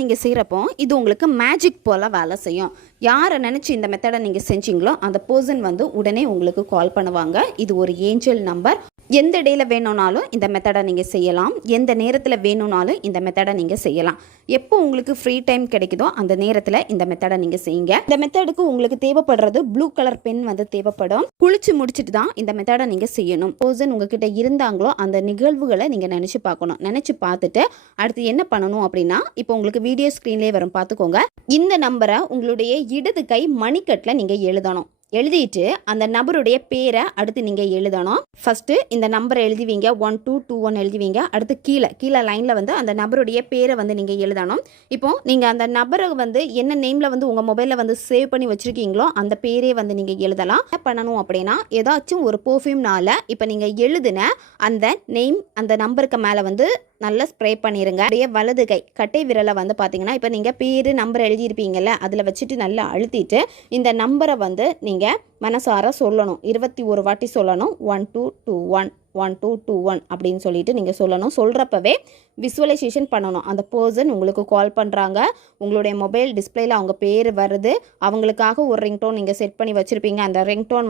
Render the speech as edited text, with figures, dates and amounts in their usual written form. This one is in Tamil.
நீங்கள் செய்கிறப்போ இது உங்களுக்கு மேஜிக் போல் வேலை செய்யும். யாரை நினச்சி இந்த மெத்தடை நீங்கள் செஞ்சீங்களோ அந்த பர்சன் வந்து உடனே உங்களுக்கு கால் பண்ணுவாங்க. இது ஒரு ஏஞ்சல் நம்பர். எந்த இடையில வேணும்னாலும் இந்த மெத்தடை நீங்கள் செய்யலாம். எந்த நேரத்தில் வேணும்னாலும் இந்த மெத்தடை நீங்கள் செய்யலாம். எப்போ உங்களுக்கு ஃப்ரீ டைம் கிடைக்குதோ அந்த நேரத்தில் இந்த மெத்தடை நீங்கள் செய்யுங்க. இந்த மெத்தடுக்கு உங்களுக்கு தேவைப்படுறது ப்ளூ கலர் பென் வந்து தேவைப்படும். குளிச்சு முடிச்சுட்டு தான் இந்த மெத்தடை நீங்கள் செய்யணும். பர்சன் உங்ககிட்ட இருந்தாங்களோ அந்த நிகழ்வுகளை நீங்கள் நினச்சி பார்க்கணும். நினச்சி பார்த்துட்டு அடுத்து என்ன பண்ணணும் அப்படின்னா, இப்போ உங்களுக்கு வீடியோ ஸ்க்ரீன்லேயே வரும் பார்த்துக்கோங்க. இந்த நம்பரை உங்களுடைய இடது கை மணிக்கட்டில் நீங்கள் எழுதணும். எழுதிட்டு அந்த நபருடைய பேரை அடுத்து நீங்கள் எழுதணும். ஃபஸ்ட்டு இந்த நம்பரை எழுதிவீங்க, 1221 எழுதிவீங்க. அடுத்து கீழே லைனில் வந்து அந்த நபருடைய பேரை வந்து நீங்கள் எழுதணும். இப்போது நீங்கள் அந்த நபரை வந்து என்ன நேமில் வந்து உங்கள் மொபைலில் வந்து சேவ் பண்ணி வச்சுருக்கீங்களோ அந்த பேரே வந்து நீங்கள் எழுதலாம். என்ன பண்ணணும் அப்படின்னா, ஏதாச்சும் ஒரு பர்ஃப்யூம்னால் இப்போ நீங்கள் எழுதின அந்த நேம் அந்த நம்பருக்கு மேலே வந்து நல்லா ஸ்ப்ரே பண்ணிடுங்க. அப்படியே வலது கை கட்டை விரலை வந்து பார்த்தீங்கன்னா, இப்போ நீங்கள் பேர் நம்பர் எழுதியிருப்பீங்கல்ல அதில் வச்சுட்டு நல்லா அழுத்திட்டு இந்த நம்பரை வந்து நீங்கள் மனசார சொல்லணும். 21 வாட்டி சொல்லணும். 1221 1221 அப்படின்னு சொல்லிட்டு நீங்கள் சொல்லணும். சொல்கிறப்பவே விசுவலைசேஷன் பண்ணணும். அந்த பர்சன் உங்களுக்கு கால் பண்ணுறாங்க, உங்களுடைய மொபைல் டிஸ்பிளேயில் அவங்க பேர் வருது, அவங்களுக்காக ஒரு ரிங்டோன் நீங்கள் செட் பண்ணி வச்சுருப்பீங்க. அந்த ரிங்டோன்